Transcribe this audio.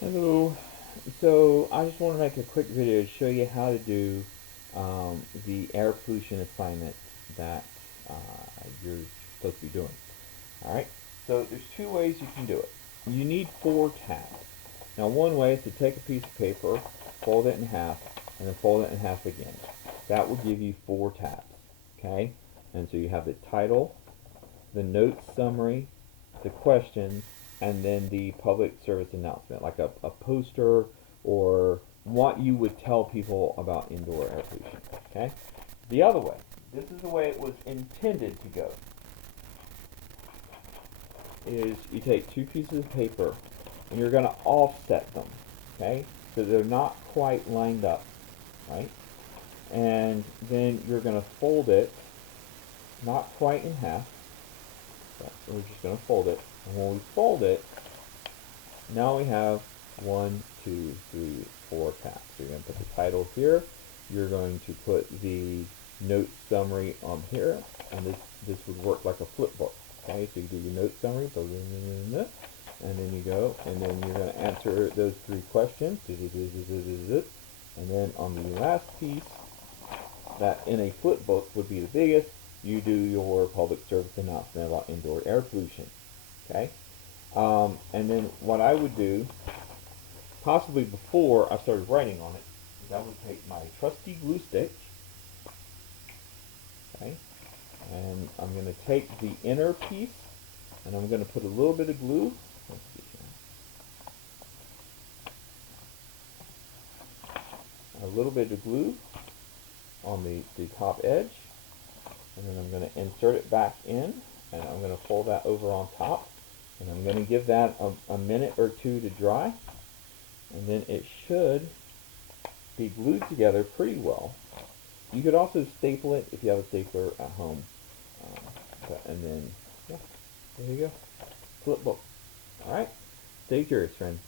Hello. So I just want to make a quick video to show you how to do the air pollution assignment that you're supposed to be doing. All right. So there's two ways you can do it. You need four tabs. Now one way is to take a piece of paper, fold it in half, and then fold it in half again. That will give you four tabs. Okay. And so you have the title, the notes summary, the questions, and then the public service announcement, like a poster or what you would tell people about indoor air pollution. Okay? The other way, this is the way it was intended to go, is you take two pieces of paper and you're going to offset them. Okay? So they're not quite lined up, right? And then you're going to fold it, not quite in half, but we're just going to fold it. And when we fold it, now we have 1, 2, 3, 4 tabs. So you're going to put the title here. You're going to put the note summary on here, and this would work like a flip book. Okay, so you do your note summary, and then you go, and then you're going to answer those three questions, and then on the last piece, that in a flip book would be the biggest, you do your public service announcement about indoor air pollution. Okay, and then what I would do, possibly before I started writing on it, is I would take my trusty glue stick, okay, and I'm going to take the inner piece, and I'm going to put a little bit of glue, let's see here, a little bit of glue on the top edge, and then I'm going to insert it back in, and I'm going to fold that over on top, and I'm going to give that a minute or two to dry, and then it should be glued together pretty well. You could also staple it if you have a stapler at home. And then, yeah, there you go. Flip book. All right. Stay curious, friend.